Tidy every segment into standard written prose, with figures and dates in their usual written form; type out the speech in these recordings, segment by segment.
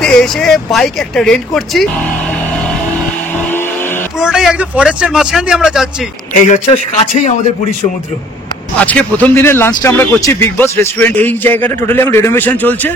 পুরীতে এসে বাইক একটা রেন্ট করছি, পুরোটাই একদম ফরেস্টের মাঝখান দিয়ে আমরা যাচ্ছি। এই হচ্ছে কাছেই আমাদের পুরীর সমুদ্র। আজকে প্রথম দিনের লাঞ্চটা আমরা করছি বিগ বস রেস্টুরেন্ট। এই জায়গাটা টোটালি এখন রেনোভেশন চলছে।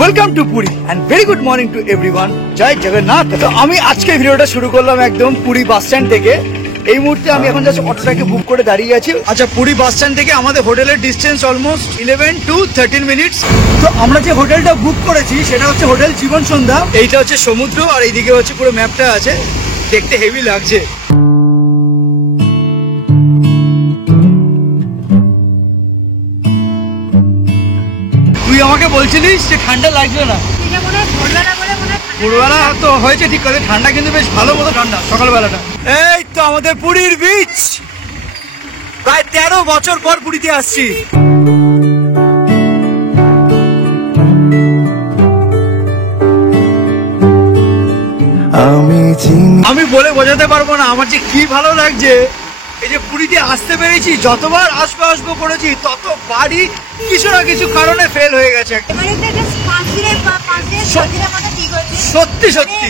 Welcome to Puri and very good morning to everyone. জয় জগন্নাথ। তো আমি আজকে ভিডিওটা শুরু করলাম একদম পুরী বাস স্ট্যান্ড থেকে। এই মুহূর্তে আমি এখন জাস্ট অটোটাকে বুক করে দাঁড়িয়ে আছি। আচ্ছা, পুরী বাস স্ট্যান্ড থেকে আমাদের হোটেলের ডিস্টেন্স অলমোস্ট 11 to 13 মিনিটস। তো আমরা যে হোটেলটা বুক করেছি সেটা হচ্ছে হোটেল জীবন সন্ধ্যা। এইটা হচ্ছে সমুদ্র আর এইদিকে হচ্ছে পুরো ম্যাপটা আছে, দেখতে হেভি লাগছে। তুই আমাকে বলছিলিস যে ঠান্ডা লাগবে না, ভোরবেলা তো হয়েছে ঠিক আছে, ঠান্ডা কিন্তু বেশ ভালো মতো ঠান্ডা সকালবেলাটা। এই তো আমাদের পুরীর বিচ, প্রায় 13 বছর পর পুরীতে আসছি। আমি বলে বোঝাতে পারবো না আমার যে কি ভালো লাগছে। এই যে পুরীতে আসতে পেরেছি, যতবার আসবো করেছি ততবারই কিছু না কিছু কারণে ফেল হয়ে গেছে। সত্যি সত্যি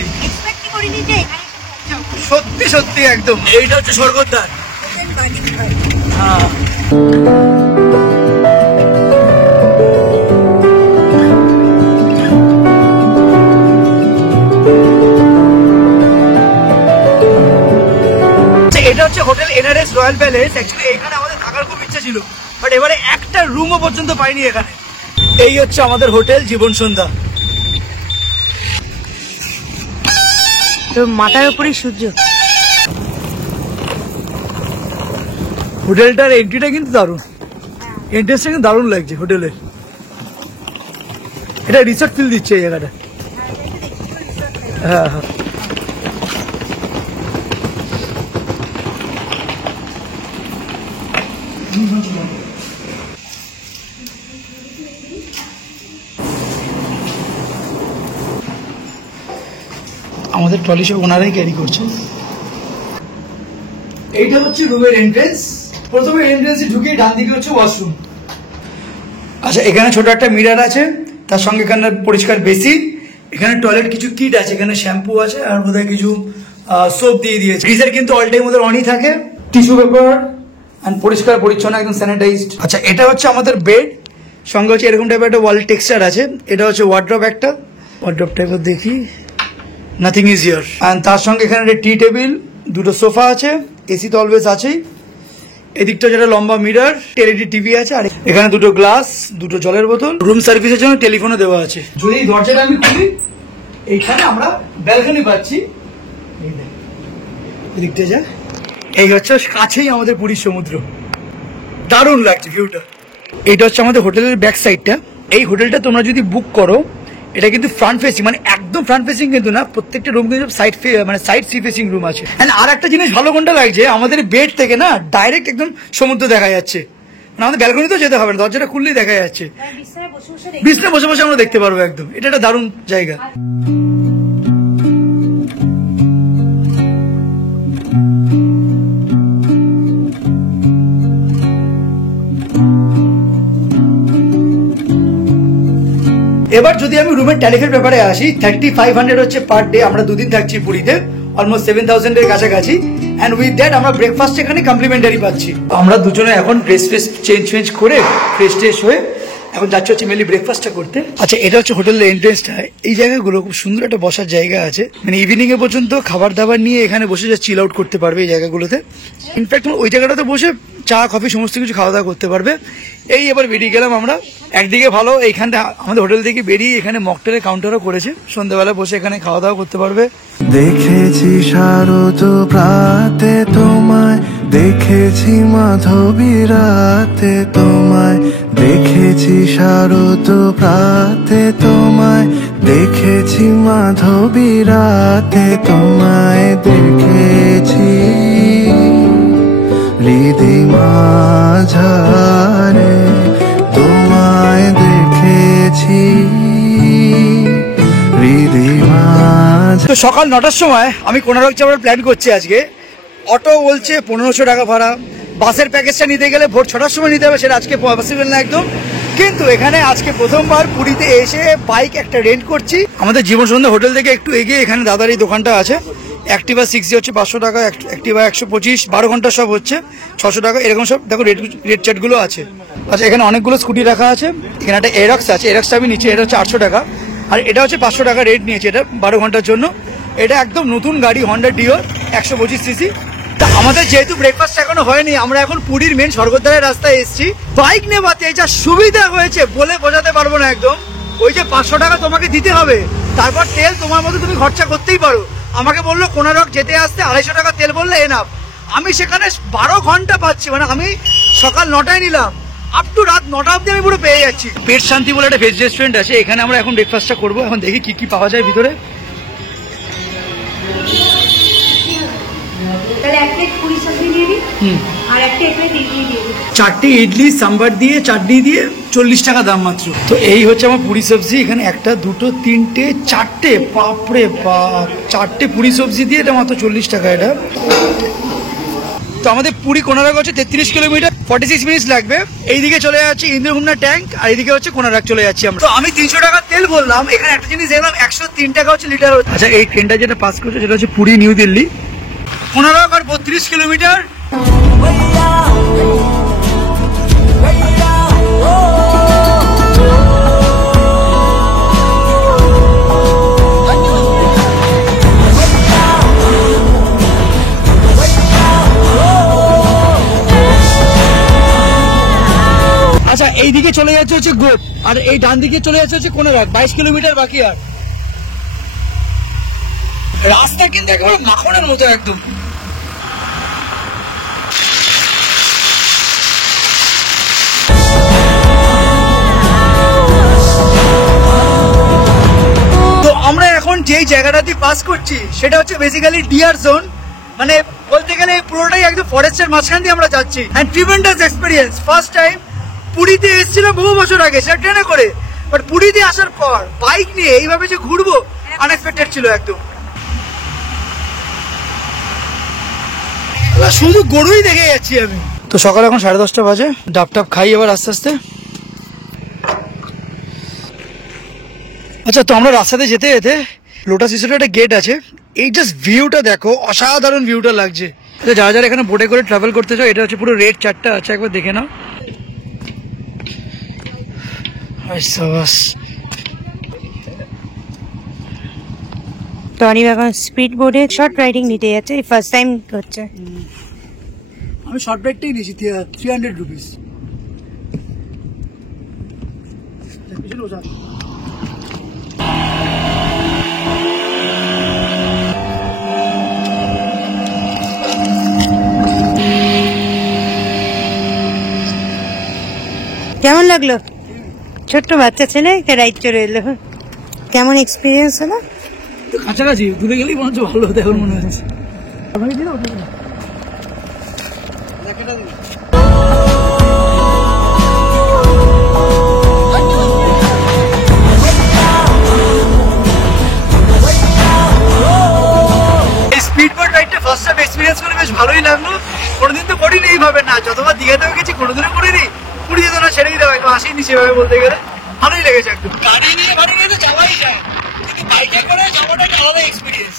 সত্যি সত্যি একদম এইটা হচ্ছে স্বর্গদ্বার। হ্যাঁ, এটা হচ্ছে hotel NRS royal palace. Actually এখানে আমাদের থাকার খুব ইচ্ছা ছিল, বাট এবারে একটা রুমও পর্যন্ত পাইনি এখানে। এই হচ্ছে আমাদের হোটেল জীবন সন্ধ্যা। তো মাথার উপরই সূর্য। হোটেলটার এন্ট্রিটা কিন্তু দারুণ, এন্ট্রেন্সটা কিন্তু দারুণ লাগছে হোটেলের। এটা রিসর্ট ফিল দিচ্ছে এই জায়গাটা। হ্যাঁ হ্যাঁ, আমাদের ট্রলি সব ওনারাই ক্যারি করছে। এইটা হচ্ছে রুমের এন্ট্রেন্স। প্রথমে এন্ট্রেন্সে ঢুকে ডান দিকে হচ্ছে ওয়াশরুম। আচ্ছা, এখানে ছোট একটা মিরার আছে, তার সঙ্গে এখানে পরিষ্কার বেসিন, এখানে টয়লেট কিছু কিট আছে, এখানে শ্যাম্পু আছে আর বোধহয় কিছু সোপ দিয়ে দিয়েছে। গিজার কিন্তু অল টাইম ওদের অনই থাকে। টিস্যু পেপার এন্ড পরিষ্কার পরিচ্ছন্ন, একদম স্যানিটাইজড। আচ্ছা, এটা হচ্ছে আমাদের বেড, সঙ্গে হচ্ছে এরকম টাইপের একটা ওয়াল টেক্সচার আছে। এটা হচ্ছে ওয়ার্ড্রপ, একটা ওয়ার্ড্রপ টাইপের দেখি, নাথিং ইজ হিয়ার। এন্ড তার সঙ্গে এখানে একটা টি টেবিল, দুটো সোফা আছে, এসি তো অলওয়েজ আছেই। এদিকটা যেটা লম্বা মিরার, এলইডি টিভি আছে, আর এখানে দুটো গ্লাস, দুটো জলের বোতল। রুম সার্ভিসের জন্য টেলিফোনও দেওয়া আছে। যদি এই দরজাটা আমি খুলি, এইখানে আমরা ব্যালকনি পাচ্ছি। এদিকটা যা, এই হচ্ছে কাছেই আমাদের পুরীর সমুদ্র, দারুণ লাগছে ভিউটা। এইটা হচ্ছে আমাদের হোটেলের ব্যাক সাইডটা। এই হোটেলটা তোমরা যদি বুক করো, এটা কিন্তু ফ্রন্ট ফেসিং, মানে একদম ফ্রন্ট ফেসিং কিন্তু না, প্রত্যেকটা রুম কিন্তু সাইড মানে সাইড সি ফেসিং রুম আছে। আর একটা জিনিস ভালো কোনটা লাগছে, আমাদের বেড থেকে না ডাইরেক্ট একদম সমুদ্র দেখা যাচ্ছে, মানে আমাদের ব্যালকনিতেও যেতে হবে না, দরজাটা খুললেই দেখা যাচ্ছে। বিছানায় বসে বসে আমরা দেখতে পারবো একদম। এটা একটা দারুণ জায়গা। এবার যদি আমি রুমের ট্যারিফের ব্যাপারে আসি, 3500 হচ্ছে পার ডে। আমরা দুদিন থাকছি পুরীতে, অলমোস্ট 7000 এর কাছাকাছি। এন্ড উইথ দ্যাট আমরা ব্রেকফাস্ট এখানে কমপ্লিমেন্টারি পাচ্ছি। আমরা দুজনে এখন ড্রেস চেঞ্জ করে ফ্রেশ ট্রেশ হয়ে এখন যাচ্ছি হচ্ছে মেনলি ব্রেকফাস্টটা করতে। আচ্ছা, এটা হচ্ছে হোটেলের এন্ট্রেন্সটা। এই জায়গাগুলো খুব সুন্দর একটা বসার জায়গা আছে, মানে ইভিনিং এ পর্যন্ত খাবার দাবার নিয়ে এখানে বসে যা চিল আউট করতে পারবে এই জায়গাগুলোতে। ইনফ্যাক্ট ওই জায়গাটাতে বসে চা কফি সমস্ত কিছু খাওয়া দাওয়া করতে পারবে। এই এবার বেরিয়ে গেলাম আমরা। একদিকে ভালো, এইখানটা আমাদের হোটেল থেকে বেরিয়ে এখানে মকটেলের কাউন্টারও করেছে, সন্ধ্যাবেলা বসে এখানে খাওয়া দাওয়া করতে পারবে। দেখেছি শারদ প্রাতে তোমায়, দেখেছি মাধবী রাতে তোমায়, দেখেছি শারদ প্রাতে তোমায়, দেখেছি মাধবী রাতে তোমায়, দেখেছি হৃদয় মাঝারে তো সকাল 9টার সময় আমি কোনারক যাওয়ার প্ল্যান করছি আজকে। অটো বলছে 1500 টাকা ভাড়া, বাসের প্যাকেজটা নিতে গেলে ভোর 6টার সময় নিতে হবে, সেটা আজকে পসিবল না একদম। কিন্তু এখানে আজকে প্রথমবার পুরীতে এসে বাইক একটা রেন্ট করছি। আমাদের জীবন সন্ধ্যা হোটেল থেকে একটু এগিয়ে এখানে দাদার এই দোকানটা আছে। অ্যাক্টিভা 6G হচ্ছে 500 টাকা, অ্যাক্টিভা 125, 12 ঘন্টা সব হচ্ছে 600 টাকা, এরকম সব দেখো রেট চার্টগুলো আছে। আচ্ছা, এখানে অনেকগুলো স্কুটি রাখা আছে। এখানে একটা এরক্স আছে, এরক্সটা আমি নিচে, এটা হচ্ছে 800 টাকা, আর এটা হচ্ছে 500 টাকা রেট নিয়েছে এটা 12 ঘন্টার জন্য। এটা একদম নতুন গাড়ি, হন্ডা ডিও 125 সিসি। তা আমাদের যেহেতু ব্রেকফাস্ট এখনো হয়নি, আমরা এখন পুরীর মেন স্বর্গদ্বারের রাস্তায় এসেছি। বাইক নেওয়াতে যা সুবিধা হয়েছে বলে বোঝাতে পারবো না একদম। ওই যে 500 টাকা তোমাকে দিতে হবে, তারপর তেল তোমার মতো তুমি খরচা করতেই পারো। আমাকে বললো কোনারক যেতে আসতে 250 টাকা তেল বললে এনাফ। আমি সেখানে 12 ঘন্টা পাচ্ছি, মানে আমি সকাল 9টায় নিলাম, আপ টু রাত 9টা অব্দি আমি পুরো পেয়ে যাচ্ছি। পেট শান্তি বলে একটা ভেজ রেস্টুরেন্ট আছে, এখানে আমরা এখন ব্রেকফাস্টটা করবো। এখন দেখি কি কি পাওয়া যায় ভিতরে। তাহলে এক প্লেট পুরি সবজি দিয়ে দিই, আর একটা প্লেট ইডলি দিয়ে দিই। 4টে ইডলি সাম্বার দিয়ে চাটনি দিয়ে 40 টাকা দাম মাত্র। তো এই হচ্ছে আমার পুরি সবজি। এখানে 1, 2, 3, 4টে, বাপরে বাপ, 4টে পুরি সবজি দিয়ে এটা মাত্র 40 টাকা এটা। তো আমাদের পুরী কোনারক হচ্ছে 33 কিলোমিটার, 46 মিনিটস লাগবে। এইদিকে চলে যাচ্ছি ইন্দ্রহুমনা ট্যাঙ্ক, আর এইদিকে হচ্ছে কোনারক চলে যাচ্ছি আমরা। তো আমি 300 টাকা তেল বললাম, এখানে একটা জিনিস দেখলাম 103 টাকা হচ্ছে লিটার। আচ্ছা, এই ট্রেনটা যেটা পাস করছে সেটা হচ্ছে পুরী নিউ দিল্লি। কোনারক আর 32 কিলোমিটার। আচ্ছা, এইদিকে চলে যাচ্ছে হচ্ছে গোপ, আর এই ডান দিকে চলে যাচ্ছে হচ্ছে কোনারক। 22 কিলোমিটার বাকি। আর রাস্তা কিন্তু একেবারে মাখনের মতো একদম। তো আমরা এখন যেই জায়গাটাতে পাস করছি সেটা হচ্ছে বেসিক্যালি ডিয়ার জোন, মানে বলতে গেলে পুরোটাই একদম ফরেস্টের মাঝখান দিয়ে আমরা যাচ্ছি। And tremendous experience. First time পুরীতে এসেছিলাম বহু বছর আগে, সেটা ট্রেনে করে, বাট পুরীতে আসার পর বাইক নিয়ে এইভাবে যে ঘুরবো আনএক্সপেক্টেড ছিল একদম। শুধু গরুই দেখে যাচ্ছি আমি। তো সকাল এখন 10:30 বাজে, ডাব টাব খাই এবার আস্তে আস্তে। আচ্ছা, তো আমরা রাস্তাতে যেতে যেতে লোটাস রিসোর্টের একটা গেট আছে, এই জাস্ট ভিউটা দেখো, অসাধারণ ভিউটা লাগছে। আচ্ছা, যারা যারা এখানে বোটে করে ট্রাভেল করতে চাও, এটা হচ্ছে পুরো রেড চার্টটা আছে, একবার দেখে নাও। তো অনিব এখন স্পিড বোর্ডে শর্ট রাইডিং নিতে যাচ্ছে, ফার্স্ট টাইম হচ্ছে। আমি শর্ট রাইডটাই নিয়েছি 300 রুপিস। কেমন লাগলো? ছোট্ট বাচ্চা ছেলে একটা রাইড করে এলো, কেমন এক্সপিরিয়েন্স হলো? কাছাকাছি দূরে গেলেই মনে হচ্ছে ভালো হতো, এখন মনে হচ্ছে। স্পিডবোট রাইডটা ফার্স্ট টাইম এক্সপিরিয়েন্স করে বেশ ভালোই লাগলো। কোনোদিন তো করিনি এইভাবে, না যতবার দীঘাতেও গেছি কোনোদিনও করিনি। পুরীতে তো না ছেড়েই দেওয়া, একদম আসেনি সেভাবে বলতে গেলে। ভালোই লেগেছে একদম। গাড়ি নিয়ে তো যাওয়াই যায়, কিন্তু বাইকে করে যাওয়াটা একটা আলাদা এক্সপিরিয়েন্স।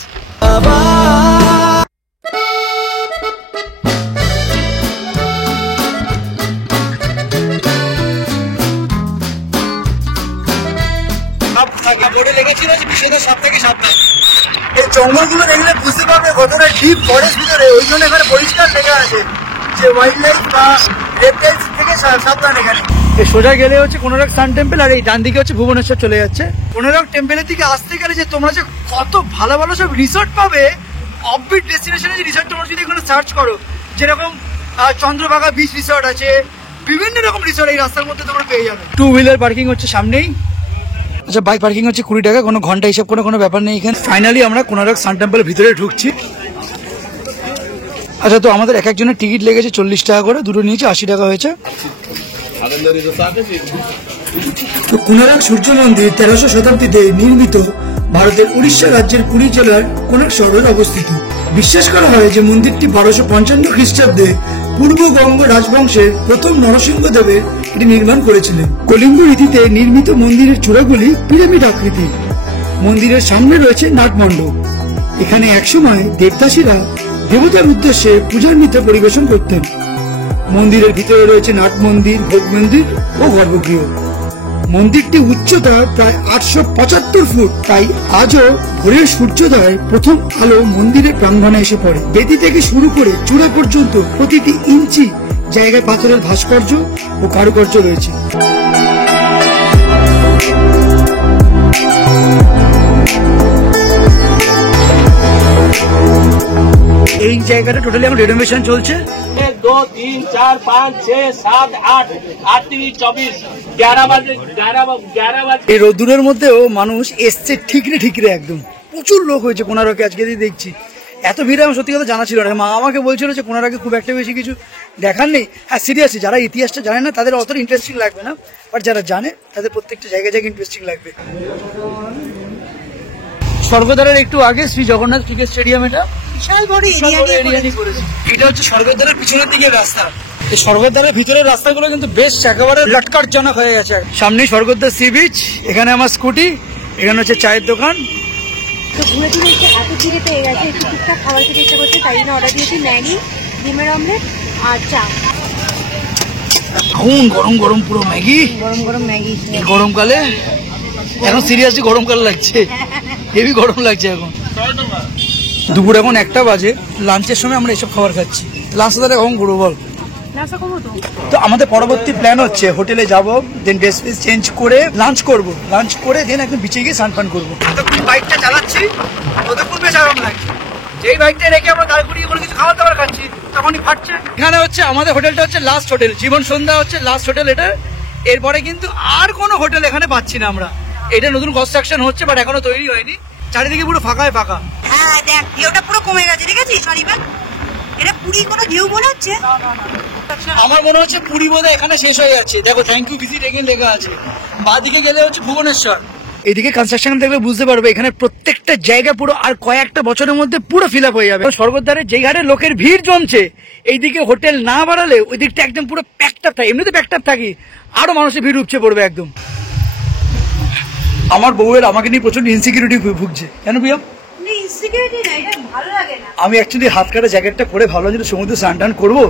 এই জঙ্গলগুলো দেখলে বুঝতে পারবে কতটা ডিপ ফরেস্ট ভিতরে, ওই জন্য এখানে পরিষ্কার লেখা আছে যে ওয়াইল্ড লাইফ বা রেপটাইলস থেকে সাবধান। এখানে সোজা গেলে হচ্ছে কোনারক সান টেম্পল, আর এই ডান দিকে হচ্ছে ভুবনেশ্বর চলে যাচ্ছে। কোনারক টেম্পলের দিকে আসতে গেলে যে তোমরা যে কত ভালো ভালো সব রিসোর্ট পাবে, অফবিট ডেস্টিনেশনে যে রিসোর্ট তোমরা যদি এখানে সার্চ করো, যেরকম চন্দ্রভাগা বিচ রিসোর্ট আছে, বিভিন্ন রকম রিসোর্ট এই রাস্তার মধ্যে তোমরা পেয়ে যাবে। 2 হুইলার পার্কিং হচ্ছে সামনেই। আচ্ছা, বাইক পার্কিং হচ্ছে 20 টাকা, কোনো ঘন্টা হিসাব করে কোনো ব্যাপার নেই এখানে। ফাইনালি আমরা কোনারক সান টেম্পলের ভিতরে ঢুকছি। আচ্ছা, তো আমাদের এক একজনের টিকিট লেগেছে 40 টাকা করে, দুটো নিয়েছে 80 টাকা হয়েছে। তো কোনারক সূর্য মন্দির 1300 শতাব্দীতে নির্মিত ভারতের উড়িষ্যা রাজ্যের পুরী জেলার কোনার্ক শহরে অবস্থিত। বিশ্বাস করা হয় যে মন্দিরটি 1255 খ্রিস্টাব্দে পূর্ব গঙ্গ রাজবংশের প্রথম নরসিংহদেবের এটি নির্মাণ করেছিলেন। কলিঙ্গ রীতিতে নির্মিত মন্দিরের চূড়াগুলি পিরামিড আকৃতি। মন্দিরের সামনে রয়েছে নাটমণ্ডপ। এখানে একসময় দেবদাসীরা দেবতার উদ্দেশ্যে পূজার নৃত্য পরিবেশন করতেন। মন্দিরের ভিতরে রয়েছে নাট মন্দির, ভোগ মন্দির ও গর্ভগৃহ। মন্দিরটি উচ্চতা প্রায় 875 ফুট। তাই আজও ভোরের সূর্যোদয় প্রথম আলো মন্দিরের প্রাঙ্গণে এসে পড়ে। বেদি থেকে শুরু করে চূড়া পর্যন্ত প্রতিটি ইঞ্চি জায়গায় পাথরের ভাস্কর্য ও কারুকার্য রয়েছে। এই জায়গাটা টোটালি এখন রেনোভেশন চলছে। 2 3 4 5 6 7 8 8 3 24 11 বাজে 11 বাজে। এই রোদ্দুরের মধ্যেও মানুষ এসছে ঠিকরে একদম। প্রচুর লোক হয়েছে কোনারকে, আজকে দেখছি এত ভিড় আমার সত্যি কথা জানা ছিল না। মা আমাকে বলছিল যে কোনারকে খুব একটা বেশি কিছু দেখার নেই। হ্যাঁ সিরিয়াসলি যারা ইতিহাসটা জানে না তাদের অতটা ইন্টারেস্টিং লাগবে না, বাট যারা জানে তাদের প্রত্যেকটা জায়গায় ইন্টারেস্টিং লাগবে। স্বর্গদ্বারের একটু আগে শ্রী জগন্নাথ ক্রিকেট স্টেডিয়াম, এটা বিশাল বড় এরিয়া নিয়ে করেছে। এটা হচ্ছে স্বর্গদ্বারের পিছনের দিকে রাস্তা। এই স্বর্গদ্বারের ভিতরের রাস্তাগুলো কিন্তু বেশ একেবারে লটকাটজনক হয়ে গেছে। সামনেই স্বর্গদ্বার সি বিচ, এখানে আমার স্কুটি, এখানে হচ্ছে চায়ের দোকান। তো ঘুরে ঘুরে এসে এত খিদে পেয়ে গেছে, একটু টুকটাক খাবার খেতে ইচ্ছে করছে, তাই জন্য অর্ডার দিয়েছি ম্যাগি, ডিমের অমলেট আর চা। গরম গরম পুরো ম্যাগি, গরম গরম ম্যাগি গরমকালে। এখন সিরিয়াসলি গরমকাল লাগছে, হেভি গরম লাগছে এখন। দুপুর এখন 1টা বাজে। লাঞ্চের সময় আমরা এসব খাবার খাচ্ছি। লাঞ্চ তাহলে কখন করবো বল? তো আমাদের পরবর্তী প্ল্যান হচ্ছে হোটেলে যাব, দেন ড্রেস ফ্রেস চেঞ্জ করে লাঞ্চ করব। লাঞ্চ করে দেন একদম বিচে গিয়ে সানফান করবো। যতক্ষণ বাইকটা চালাচ্ছি ততক্ষণ বেশ আরাম লাগছে। যেই বাইকটা রেখে আমরা দাঁড় করিয়ে কোনো কিছু খাবার দাবার খাচ্ছি তখনই ফাটছে। এখানে হচ্ছে আমাদের হোটেলটা হচ্ছে লাস্ট হোটেল, জীবন সন্ধ্যা হচ্ছে লাস্ট হোটেল এটা। এরপরে কিন্তু আর কোনো হোটেল এখানে পাচ্ছি না আমরা। এটা নতুন কনস্ট্রাকশন হচ্ছে, বাট এখনো তৈরি হয়নি। চারিদিকে পুরো ফাঁকায় ফাঁকা। হ্যাঁ দেখ ভিউটা পুরো কমে গেছে, দেখেছিস শনিবার? এটা পুরী কোনো ভিউ মনে হচ্ছে? আমার মনে হচ্ছে পুরী বোধহয় এখানে শেষ হয়ে যাচ্ছে। দেখো থ্যাংক ইউ ভিজিট এগেন লেখা আছে। বাঁদিকে গেলে হচ্ছে ভুবনেশ্বর। এদিকে কনস্ট্রাকশন দেখলে বুঝতে পারবে এখানে প্রত্যেকটা জায়গা পুরো আর কয়েকটা বছরের মধ্যে পুরো ফিল আপ হয়ে যাবে। স্বর্গদ্বারে যেই হারে লোকের ভিড় জমছে, এইদিকে হোটেল না বাড়ালে ওই দিকটা একদম পুরো প্যাকড আপ থাকে। এমনিতে প্যাকড আপ থাকি, আরো মানুষের ভিড় উপচে পড়বে একদম। আমার বউয়ের আমাকে নিয়ে প্রচন্ড ইনসিকিউরিটি ভুগছে। কেন প্রিয়া? আমি অ্যাকচুয়ালি হাত কাটা জ্যাকেটটা পরে ভাবলাম যে সমুদ্রে স্নান টান করবো।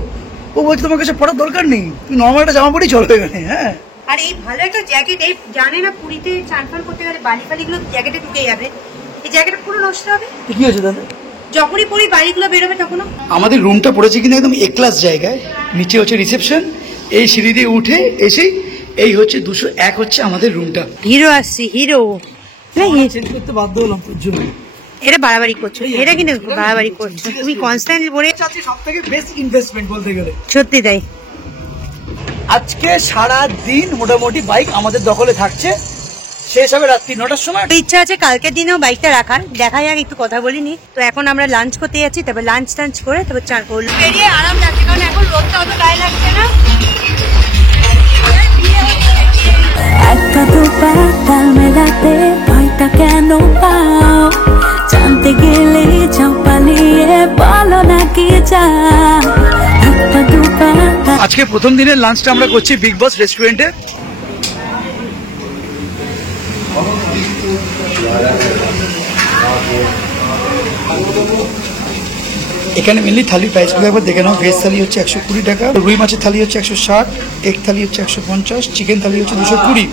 ও বলছে তোমার কাছে পড়ার দরকার নেই, তুমি নর্মাল একটা জামা পরেই চলো এখানে। হ্যাঁ আর এই ভালো একটা জ্যাকেট, এই জানে না পুরীতে চানফান করতে গেলে বালি ফালিগুলো জ্যাকেটে ঢুকে যাবে, এই জ্যাকেট পুরো নষ্ট হবে। কি হয়েছে দাদা? যখনই পুরী বাড়িগুলো বেরোবে তখনও। আমাদের রুমটা পড়েছে কিন্তু একদম এ ক্লাস জায়গায়। নিচে হচ্ছে রিসেপশন, এই সিঁড়ি দিয়ে উঠে এসেই এই হচ্ছে 201 হচ্ছে আমাদের রুমটা। হিরো আসছে, হিরো চেঞ্জ করতে বাধ্য হলাম তোর জন্য। এটা বাড়াবাড়ি করছো, এটা কিন্তু বাড়াবাড়ি করছো তুমি কনস্ট্যান্টলি বলে। সব থেকে বেস্ট ইনভেস্টমেন্ট বলতে গেলে সত্যি তাই। আজকে সারা দিন মোটামুটি বাইক আমাদের দখলে থাকছে, শেষ হবে রাত্রি 9টার সময়। ইচ্ছা আছে কালকের দিনেও বাইকটা রাখার, দেখা যাক, একটু কথা বলিনি তো। এখন আমরা লাঞ্চ করতে যাচ্ছি, তারপর লাঞ্চ টাঞ্চ করে তারপর চান করবো। বেরিয়ে আরাম লাগছে, কারণ এখন রোদটা অত গায়ে লাগছে না। একটা দুপাটা মেলাতে ভয়টা কেন পাও? জানতে গেলে যাও পালিয়ে, বলো না কি চাও? একটা দুপাটা। আজকে প্রথম দিনের লাঞ্চটা আমরা করছি বিগ বস রেস্টুরেন্টে। এখানে মেনলি থালির প্রাইসগুলো একবার দেখে নাও। ভেজ থালি হচ্ছে 120 টাকা, রুই মাছের থালি হচ্ছে 160, এগ থালি হচ্ছে 150, চিকেন থালি হচ্ছে 220,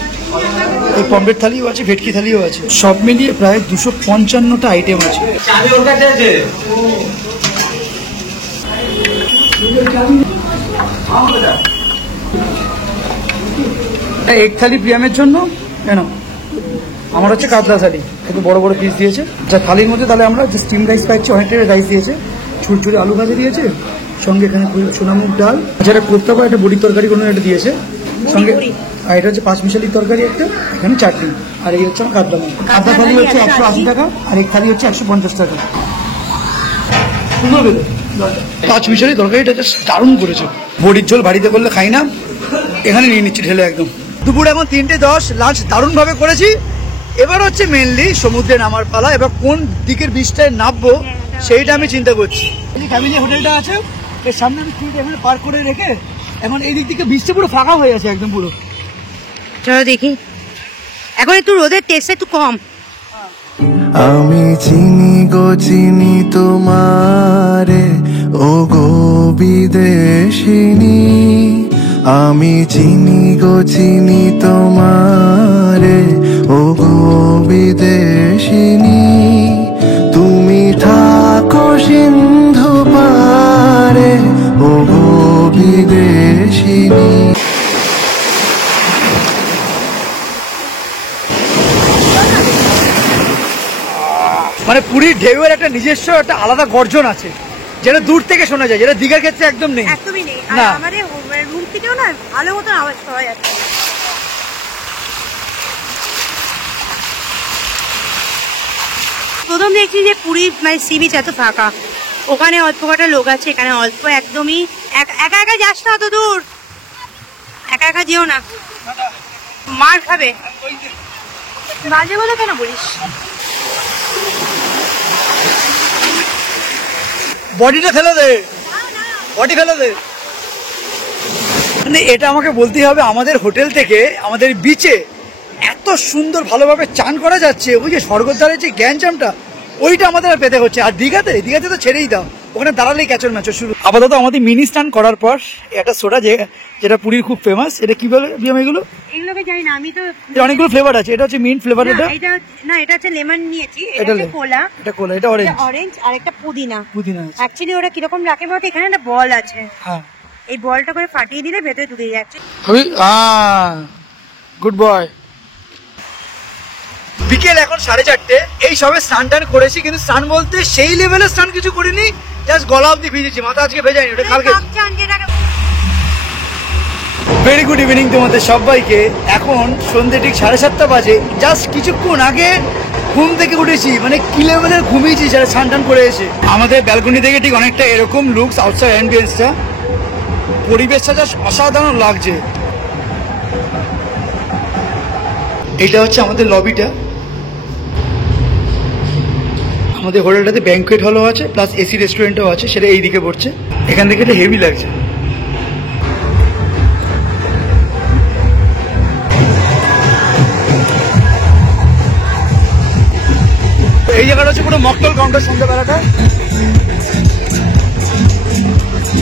এই পমফ্রেট থালিও আছে, ভেটকি থালিও আছে। সব মিলিয়ে প্রায় 255টা আইটেম আছে। এগ থালি প্রিয়ামের জন্য কেন? আমার হচ্ছে কাতলা থালি, একটু বড় বড় পিস দিয়েছে। যা থালির মধ্যে তাহলে আমরা যে স্টিম রাইস পাচ্ছি, অনেকটা রাইস দিয়েছে, ছুটছুড়ে আলু ভাজা দিয়েছে, সঙ্গে এখানে সোনামুগ ডাল, যেটা কোপ্তা বা একটা বড়ির তরকারি কোনো একটা দিয়েছে সঙ্গে। আর এটা হচ্ছে 5 মিশালির তরকারি একটা, এখানে চাটনি। আর এই হচ্ছে আমার কাতলা মাছ। কাতলা থালি হচ্ছে 180 টাকা, আর এক থালি হচ্ছে 150 টাকা। সুন্দর বেরো 5 মিশালি তরকারিটা জাস্ট দারুণ করেছে। বড়ির ঝোল বাড়িতে করলে খাই না, এখানে নিয়ে নিচ্ছি ঢেলে একদম। দুপুর এখন 3:10, লাঞ্চ দারুণ ভাবে করেছি। এবার হচ্ছে মেনলি সমুদ্রে নামার পালা। এবার কোন দিকের বিচটায় নামবো সেইটা আমি চিন্তা করছি। এই ফ্যামিলি হোটেলটা আছে এর সামনে আমি সিট এখানে পার্ক করে রেখে এখন এই দিক থেকে বিচটা পুরো ফাঁকা হয়ে আছে একদম পুরো। চলো দেখি, এখন একটু রোদের টেস্ট একটু কম। আমি চিনি গো চিনি তোমারে ও গো বিদেশিনী, আমি চিনি গো চিনি তোমারে ও গো বিদেশিনী, তুমি থাকো সিন্ধু পারে ও গো বিদেশিনী। মানে পুরীর ঢেউয়ের একটা নিজস্ব একটা আলাদা গর্জন আছে যেটা দূর থেকে শোনা যায়, যেটা দীঘার ক্ষেত্রে একদম নেই। একদমই নেই। আর না। আমাদের রুম থেকেও না ভালো মতন আওয়াজ পাওয়া যাচ্ছে। প্রথম দেখছি যে পুরীর মানে সি বিচ এত ফাঁকা, ওখানে অল্প কটা লোক আছে, এখানে অল্প, একদমই একা একা যাস না অত দূর, একা একা যেও না, মার খাবে। বাজে বলে কেন বলিস? বডিটা ফেলে দে, বডি ফেলে দে। মানে এটা আমাকে বলতেই হবে, আমাদের হোটেল থেকে আমাদের বিচে এত সুন্দর ভালোভাবে চান করা যাচ্ছে। ওই যে স্বর্গদ্বারের যে গ্যাঞ্জামটা ওইটা আমাদের আর পেতে হচ্ছে। আর দীঘাতে তো ছেড়েই দাও, ওখানে দাঁড়ালেই ক্যাচর ম্যাচর শুরু। আপাতত আমাদের মিনি স্নান করার পর একটা সোডা যেটা পুরীর খুব ফেমাস, এটা কি বলে এগুলো? এগুলোকে জানি না আমি তো। অনেকগুলো ফ্লেভার আছে, এটা হচ্ছে মিন্ট ফ্লেভার। এটা না, এটা হচ্ছে লেমন নিয়েছি, এটা হচ্ছে কোলা, এটা কোলা, এটা অরেঞ্জ, অরেঞ্জ, আর একটা পুদিনা। পুদিনা অ্যাকচুয়ালি ওরা কিরকম রাখে বলতে, এখানে একটা বল আছে, হ্যাঁ, এই বলটা করে ফাটিয়ে দিলে ভেতরে ঢুকে যাচ্ছে। Good boy. বিকেল এখন 4:30, এই সবে স্নান টান করেছি, কিন্তু স্নান বলতে সেই লেভেলের স্নান কিছু করিনি, জাস্ট গলা অব্দি ভিজেছি, মাথা আজকে ভেজাইনি, ওটা কালকে। ভেরি গুড ইভিনিং তোমাদের সবাইকে। এখন সন্ধ্যে ঠিক 7:30 বাজে। জাস্ট কিছুক্ষণ আগে ঘুম থেকে উঠেছি, মানে কি লেভেলের ঘুমিয়েছি যারা স্নান টান করে এসে। আমাদের ব্যালকনি থেকে ঠিক অনেকটা এরকম লুকস আউটসাইড অ্যাম্বিয়েন্সটা, পরিবেশটা জাস্ট অসাধারণ লাগছে। এটা হচ্ছে আমাদের লবিটা। আমাদের হোটেলটাতে ব্যাংকুয়েট হলও আছে, প্লাস এসি রেস্টুরেন্টও আছে, সেটা এই দিকে পড়ছে। এখান থেকে এটা হেভি লাগছে। এই জায়গাটা হচ্ছে পুরো মকটেল কাউন্টার সন্ধ্যাবেলাটা।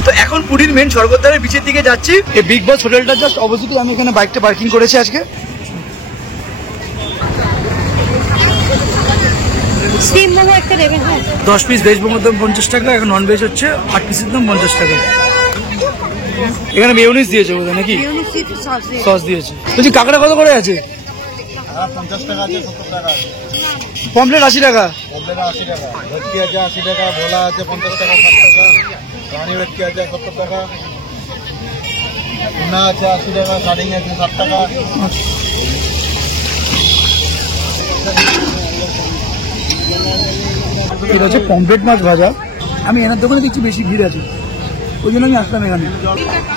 তো এখন পুরীর মেন স্বর্গদ্বারের বিচের দিকে যাচ্ছি। এই বিগ বস হোটেলটা জাস্ট অপোজিটে আমি এখানে বাইকটা পার্কিং করেছি আজকে। স্টিম মোমো একটা দেবেন। হ্যাঁ, 10 পিস ভেজ মোমোর দাম 50 টাকা, এখন নন ভেজ হচ্ছে 8 পিসের দাম 50 টাকা। এখানে মেয়োনিজ দিয়েছে বোধহয় নাকি সস দিয়েছে। বলছি কাঁকড়া কত করে আছে? 50 টাকা আছে, 70 টাকা আছে, পমপ্লেট 80 টাকা, পমপ্লেট 80 টাকা, ভেটকি আছে 80 টাকা, ভোলা আছে 50 টাকা, 60 টাকা, রানী ভেটকি আছে 70 টাকা, টুনা আছে 80 টাকা, সার্ডিং আছে 60 টাকা। এটা হচ্ছে পমপ্লেট মাছ ভাজা। আমি এনার দোকানে দেখছি বেশি ভিড় আছে, ওই জন্য আমি আসলাম এখানে।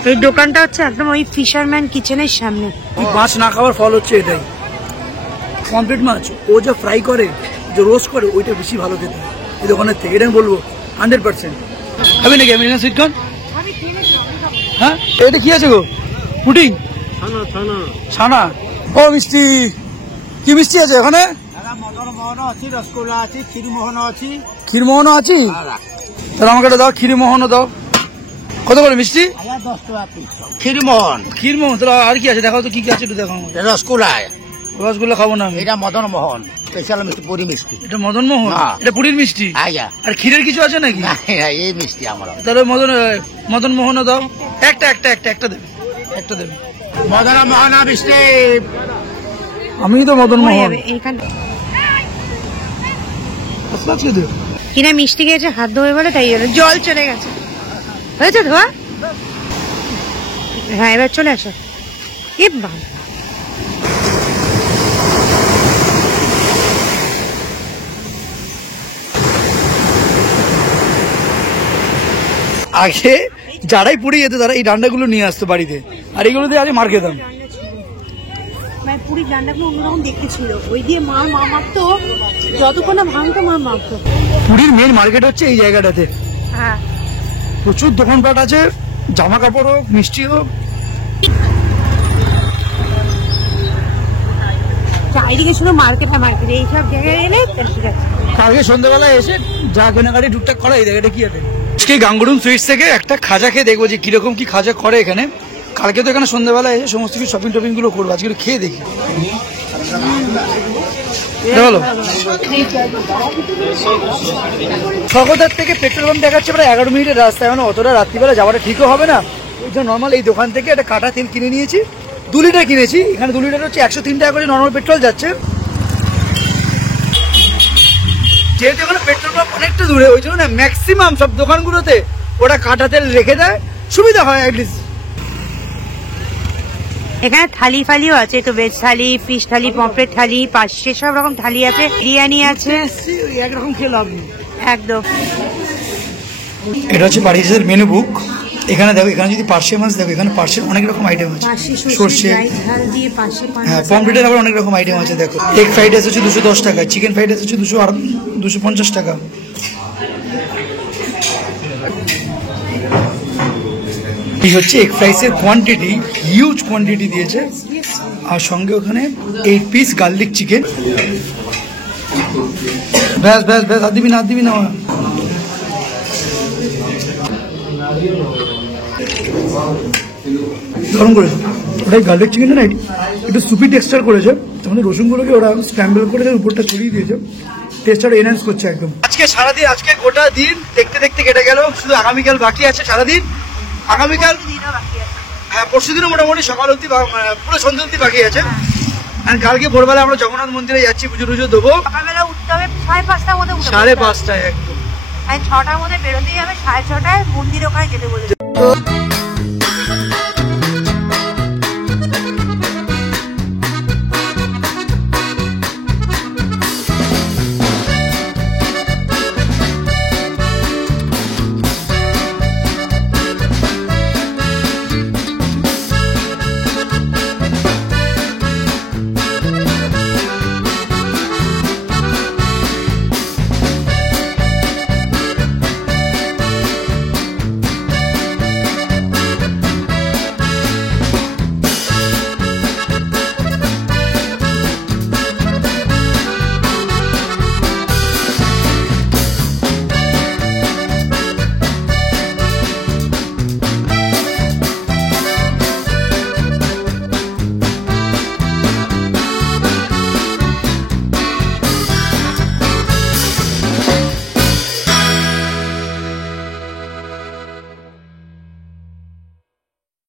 এই দোকানটা হচ্ছে একদম ওই ফিশারম্যান কিচেনের সামনে। মাছ না খাওয়ার ফল হচ্ছে এটাই। পমপ্লেট মাছ ও যা ফ্রাই করে, যে রোস্ট করে, ওইটা বেশি ভালো খেতে এই দোকানের থেকে, এটা আমি বলবো 100%। খাবি নাকি আমি সুইট কর্ন? হ্যাঁ, এটা কি আছে গো? পুডিং, ছানা। ও মিষ্টি, কি মিষ্টি আছে ওখানে? মদনমোহন আছে, রসগোল্লা আছে, ক্ষীরমোহন আছে। ক্ষীরমোহনও আছে? তাহলে আমাকে এটা দাও, ক্ষীরমোহনও দাও। কত করে মিষ্টি? 10 টাকা পিস। ক্ষীরমোহন, ক্ষীরমোহন। তাহলে আর কি আছে দেখাও তো, কি কি আছে একটু দেখাও। রসগোল্লা, রসগোল্লা খাবো না আমি। এটা মদনমোহন স্পেশাল মিষ্টি, পুরি মিষ্টি। এটা মদন মোহন, এটা পুরীর মিষ্টি। আয়া, আর ক্ষীরের কিছু আছে নাকি? এই মিষ্টি আমরা। তাহলে মদন মোহনও দাও। একটা দেবে, একটা দেবে। মদনমোহন মিষ্টি। আমি তো মদন মোহন। কিনা মিষ্টি খেয়েছে, হাত ধোয়ে বলে, তাই জন্য জল চলে গেছে। হয়েছে ধোয়া? হ্যাঁ, এবার চলে আসো। এ বাবা, আগে যারাই পুরী যেত তারা এই ডান্ডাগুলো নিয়ে আসতো বাড়িতে, আর এগুলো দিয়ে আগে মার খেতাম। মানে পুরীর ডান্ডাগুলো অন্যরকম দেখতে ছিল, ওই দিয়ে মা মারতো, যতক্ষণ না ভাঙতো মা মারতো। পুরীর মেন মার্কেট হচ্ছে এই জায়গাটাতে, হ্যাঁ প্রচুর দোকানপাট আছে, জামা কাপড় হোক, মিষ্টি হোক। চারিদিকে শুধু মার্কেট এইসব জায়গায় এলে ঠিক আছে। কালকে সন্ধ্যাবেলায় এসে যা কেনাকাটি টুকটাক করা, এই জায়গাটা কি আছে। আজকে গাঙ্গুরুম সুইটস থেকে একটা খাজা খেয়ে দেখবো যে কিরকম কি খাজা করে এখানে। কালকে তো এখানে সন্ধ্যাবেলায় এসে সমস্ত কিছু শপিং টপিং গুলো করবো, আজকে খেয়ে দেখি। হলো স্বগতার থেকে পেট্রোল পাম্প দেখাচ্ছে প্রায় 11 মিনিটের রাস্তায়, মানে অতটা রাত্রিবেলা যাওয়াটা ঠিকও হবে না। ওই জন্য নর্মাল এই দোকান থেকে একটা কাটা তেল কিনে নিয়েছি, 2 লিটার কিনেছি। এখানে 2 লিটার হচ্ছে 103 টাকা করে নর্মাল পেট্রোল যাচ্ছে। যেহেতু এখানে পেট্রোল পাম্প অনেকটা দূরে, ওই জন্য না ম্যাক্সিমাম সব দোকানগুলোতে ওরা কাটা তেল রেখে দেয়, সুবিধা হয় অ্যাটলিস্ট। এখানে থালি ফালিও আছে, তো ভেজ থালি, ফিশ থালি, পমফ্রেট থালি, পাশে সব রকম থালি আছে, বিরিয়ানি আছে, একরকম খেয়ে লাভ নেই একদম। এটা হচ্ছে বাড়ির মেনু বুক। এখানে দেখো, এখানে যদি পার্শে মাছ দেখো, এখানে পার্শের অনেক রকম আইটেম আছে, সর্ষে, হ্যাঁ পমফ্রেটের আবার অনেক রকম আইটেম আছে। দেখো এগ ফ্রাইড রাইস হচ্ছে 210 টাকা, চিকেন ফ্রাইড রাইস হচ্ছে 250 টাকা। এই হচ্ছে এগ ফ্রাইসের কোয়ান্টিটি, হিউজ কোয়ান্টিটি দিয়েছে, আর সঙ্গে ওখানে 8 পিস গার্লিক চিকেন। ব্যাস ব্যাস ব্যাস, আর দিবি না গরম করেছে। ওটাই গার্লিক চিকেনটা না একটু সুপি টেক্সচার করেছে, আমাদের রসুনগুলোকে ওরা স্ক্র্যাম্বল করে উপরটা ছড়িয়ে দিয়েছে, টেস্টটা এনহ্যান্স করছে একদম। আজকে সারাদিন, আজকে গোটা দিন দেখতে দেখতে কেটে গেল, শুধু আগামীকাল বাকি আছে সারাদিন। আগামীকাল হ্যাঁ, পরশু দিনও মোটামুটি সকাল অব্দি পুরো সন্ধ্যা অব্দি বাকি আছে। আর কালকে ভোরবেলা আমরা জগন্নাথ মন্দিরে যাচ্ছি, পুজো টুজো দেবো। সকালবেলা উঠতে হবে 5:30টার মধ্যে, 5:30 একদম, 6টার মধ্যে বেরোতেই হবে, 6:30টায় মন্দির ওখানে যেতে বলেছে।